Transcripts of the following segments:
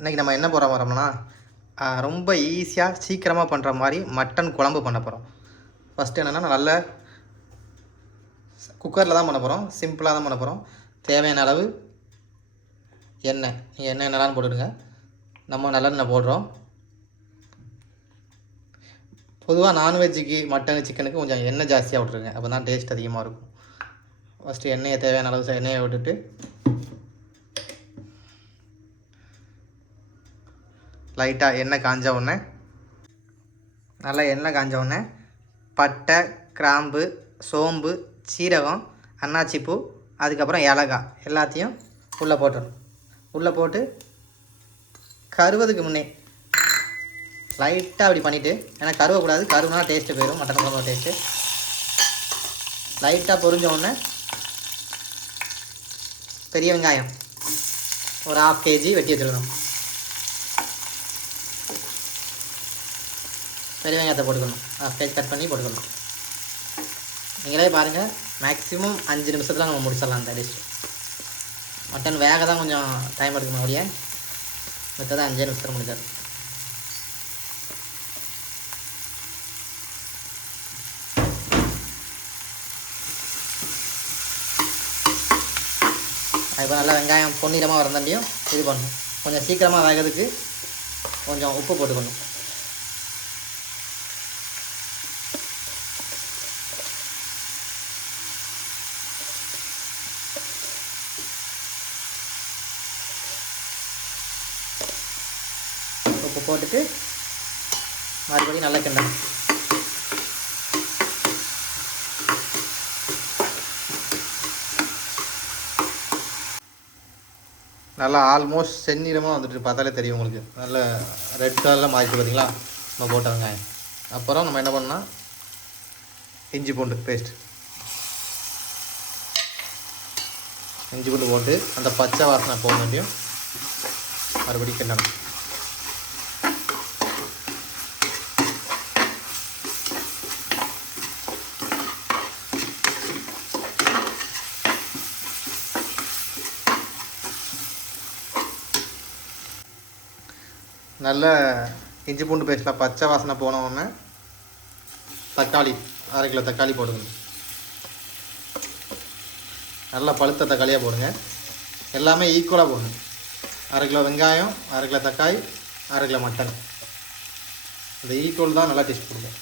இன்றைக்கி நம்ம என்ன போகிற வரோம்னா ரொம்ப ஈஸியாக சீக்கிரமாக பண்ணுற மாதிரி மட்டன் குழம்பு பண்ண போகிறோம். ஃபஸ்ட்டு என்னென்னா நல்ல குக்கரில் தான் பண்ண போகிறோம், சிம்பிளாக தான் பண்ண போகிறோம். தேவையான அளவு எண்ணெய், எண்ணெய் என்னென்னு போட்டுடுங்க. நம்ம நல்லெண்ணெய் போடுறோம். பொதுவாக நான்வெஜ்ஜுக்கு மட்டன் சிக்கனுக்கு கொஞ்சம் எண்ணெய் ஜாஸ்தியாக விட்ருங்க, அப்போ தான் டேஸ்ட் அதிகமாக இருக்கும். ஃபஸ்ட்டு எண்ணெயை தேவையான அளவு எண்ணெயை விட்டுட்டு லைட்டாக எண்ணெய் காஞ்ச உடனே நல்லா எண்ணெய் காஞ்ச உடனே பட்டை, கிராம்பு, சோம்பு, சீரகம், அன்னாச்சிப்பூ, அதுக்கப்புறம் ஏலக்காய் எல்லாத்தையும் உள்ளே போட்டுடணும். உள்ளே போட்டு கருவதுக்கு முன்னே லைட்டாக அப்படி பண்ணிவிட்டு, ஏன்னா கருவக்கூடாது, கருவுனா டேஸ்ட்டு போயிடும், மட்டன் குழம்பு டேஸ்ட்டு. லைட்டாக பொரிஞ்ச உடனே பெரிய வெங்காயம் ஒரு 1/2 kg வெட்டி வச்சுருக்கணும். பெரிய வெங்காயத்தை போட்டுக்கணும், 1/2 kg கட் பண்ணி போட்டுக்கணும். நீங்களே பாருங்கள், மேக்ஸிமம் 5 நிமிஷத்தில் நம்ம முடிச்சிடலாம் அந்த டிஷ். மட்டன் வேக தான் கொஞ்சம் டைம் எடுக்கணும், அப்படியே மற்றது 5 நிமிஷத்தில் முடிச்சார். இப்போ நல்லா வெங்காயம் பொன்னிறமாக வரந்தாண்டியும் இது பண்ணணும். கொஞ்சம் சீக்கிரமாக வேகிறதுக்கு கொஞ்சம் உப்பு போட்டுக்கணும். உப்பு போட்டுட்டு மறுபடியும் நல்லா கிண்டணும். நல்லா ஆல்மோஸ்ட் செந்நிறமாக வந்துட்டு பார்த்தாலே தெரியும் உங்களுக்கு. நல்ல ரெட் கலரில் மாறிட்டு பார்த்தீங்களா நம்ம போட்ட வெங்காயம். அப்புறம் நம்ம என்ன பண்ணால் இஞ்சி பூண்டு பேஸ்ட், இஞ்சி பூண்டு போட்டு அந்த பச்சை வாசனை போக வேண்டியும் மறுபடியும் கிண்டணும். நல்ல இஞ்சி பூண்டு பேஸ்ட்டில் பச்சை வாசனை போன உடனே தக்காளி 1/2 கிலோ தக்காளி போடுங்க. நல்லா பழுத்த தக்காளியாக போடுங்க. எல்லாமே ஈக்குவலாக போடுங்க. 1/2 கிலோ வெங்காயம், 1/2 கிலோ தக்காளி, 1/2 கிலோ மட்டன். அந்த ஈக்குவல் தான் நல்லா டேஸ்ட் கொடுக்கும்.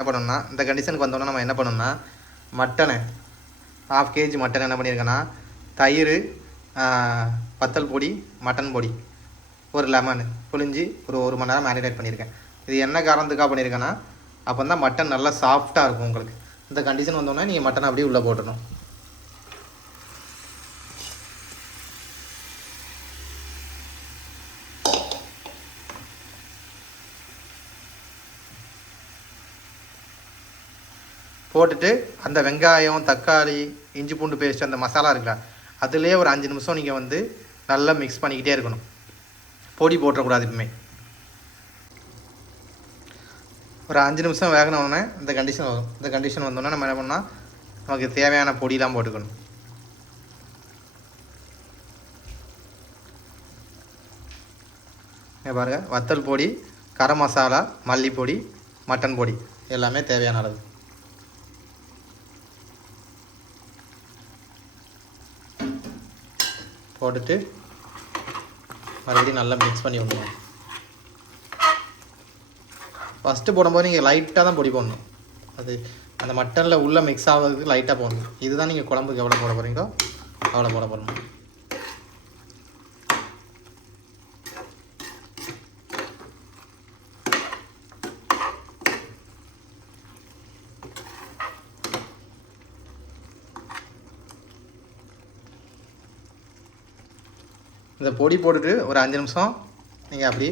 என்ன பண்ணணும்னா, இந்த கண்டிஷனுக்கு வந்தோன்னா நம்ம என்ன பண்ணணும்னா, மட்டனை 1/2 kg மட்டன் என்ன பண்ணியிருக்கேன்னா, தயிர், வத்தல் பொடி, மட்டன் பொடி, ஒரு லெமனு புளிஞ்சு ஒரு மணி நேரம் மேரினேட் பண்ணியிருக்கேன். இது என்ன காரணத்துக்காக பண்ணியிருக்கேன்னா, அப்போ தான் மட்டன் நல்லா சாஃப்டாக இருக்கும் உங்களுக்கு. இந்த கண்டிஷன் வந்தோன்னா நீங்கள் மட்டன் அப்படியே உள்ளே போட்டணும். போட்டுட்டு அந்த வெங்காயம், தக்காளி, இஞ்சி பூண்டு பேஸ்ட், அந்த மசாலா இருக்குல்ல, அதுலேயே ஒரு 5 நிமிஷம் நீங்கள் வந்து நல்லா மிக்ஸ் பண்ணிக்கிட்டே இருக்கணும். பொடி போட்டக்கூடாது எப்பவுமே. ஒரு 5 நிமிஷம் வேகனோடனே இந்த கண்டிஷன் வரும். இந்த கண்டிஷன் வந்தோடனே நம்ம என்ன பண்ணால் நமக்கு தேவையான பொடியெலாம் போட்டுக்கணும். பாருங்கள், வத்தல் பொடி, கரம் மசாலா, மல்லிப்பொடி, மட்டன் பொடி எல்லாமே தேவையான அளவு போட்டுட்டு மறுபடியும் நல்லா மிக்ஸ் பண்ணி விடணும். ஃபஸ்ட்டு போடும்போது நீங்கள் லைட்டாக தான் பொடி போடணும். அது அந்த மட்டனில் உள்ளே மிக்ஸ் ஆகிறதுக்கு லைட்டாக போடணும். இதுதான் நீங்கள் குழம்புக்கு எவ்வளோ போட போகிறீங்களோ அவ்வளோ போட போடணும். இந்த பொடி போட்டுட்டு ஒரு 5 நிமிஷம் நீங்கள் அப்படி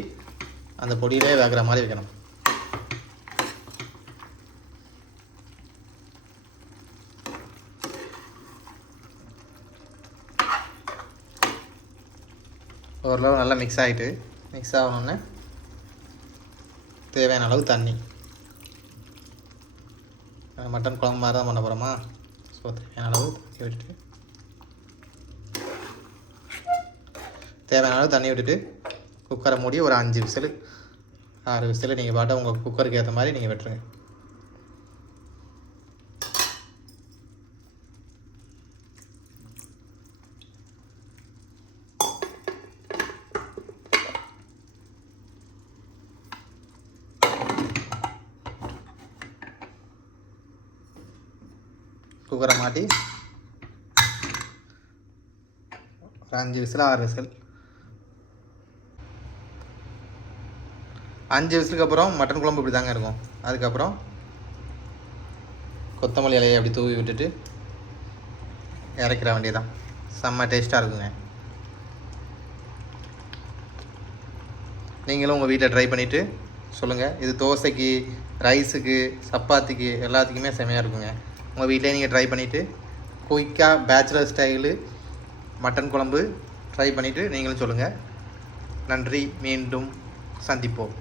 அந்த பொடியிலே வேகிற மாதிரி வைக்கணும். ஓரளவு நல்லா மிக்ஸ் ஆகிட்டு மிக்ஸ் ஆகணுன்னே தேவையான அளவு தண்ணி. மட்டன் குழம்பு மாதிரி தான் பண்ண போகிறோமா, ஸோ தேவையான அளவு தண்ணி விட்டுட்டு குக்கரை மூடி ஒரு 5 விசில் 6 விசில் நீங்கள் பாட்ட உங்கள் குக்கருக்கு ஏற்ற மாதிரி நீங்கள் விட்டுருங்க. குக்கரை மாட்டி ஒரு 5 விசில் 6 விசில் 5 விசிலுக்கு அப்புறம் மட்டன் குழம்பு இப்படி தாங்க இருக்கும். அதுக்கப்புறம் கொத்தமல்லி இலையை அப்படி தூவி விட்டுட்டு இறக்கிற வேண்டியதான். செம்ம டேஸ்ட்டாக இருக்குங்க. நீங்களும் உங்கள் வீட்டில் ட்ரை பண்ணிவிட்டு சொல்லுங்கள். இது தோசைக்கு, ரைஸுக்கு, சப்பாத்திக்கு எல்லாத்துக்குமே செமையாக இருக்குங்க. உங்கள் வீட்டிலே நீங்கள் ட்ரை பண்ணிவிட்டு குயிக்காக பேச்சுலர் ஸ்டைலு மட்டன் குழம்பு ட்ரை பண்ணிவிட்டு நீங்களும் சொல்லுங்கள். நன்றி, மீண்டும் சந்திப்போம்.